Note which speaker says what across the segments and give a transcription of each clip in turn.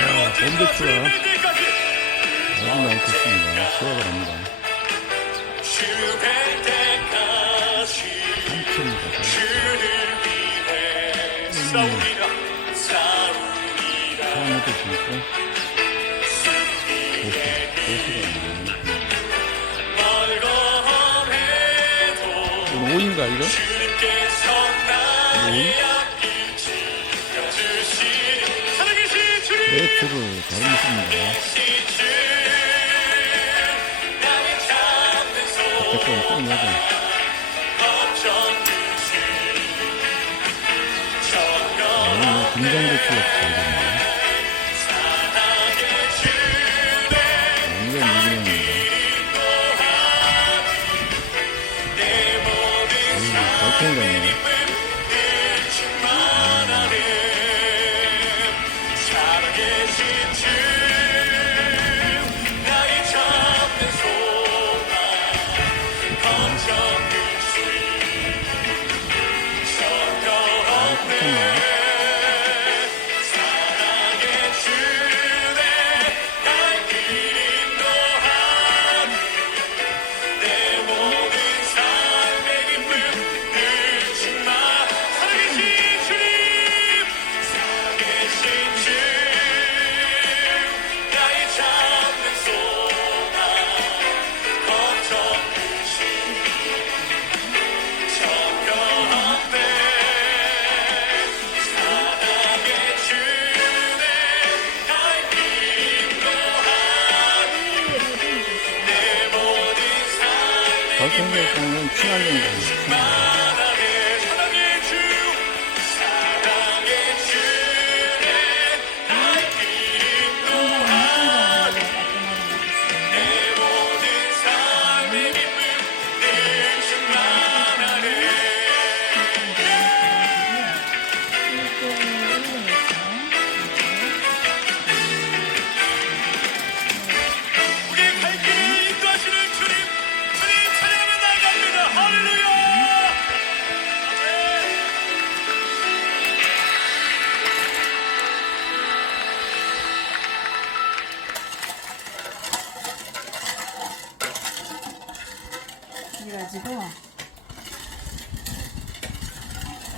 Speaker 1: 원배추가 아주. 수확을 합니다. 삼천입니다.
Speaker 2: 싸우리라 싸우리라
Speaker 1: 처음에 보니까 있네요.
Speaker 2: 멀거해도
Speaker 1: 이거 오인가 이거?
Speaker 2: 주님
Speaker 1: 배추를 잘 먹습니다.
Speaker 2: 정령
Speaker 1: 오늘 뭐 김장배추가 잘 됐네요.
Speaker 2: 모든
Speaker 1: 달팽이 같네요. 같은 친환경입니다.
Speaker 2: 사랑의
Speaker 3: 가지고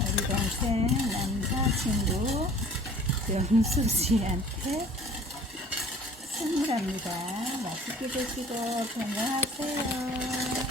Speaker 3: 우리 동생 남자친구 영수 씨한테 선물합니다. 맛있게 드시고 건강하세요.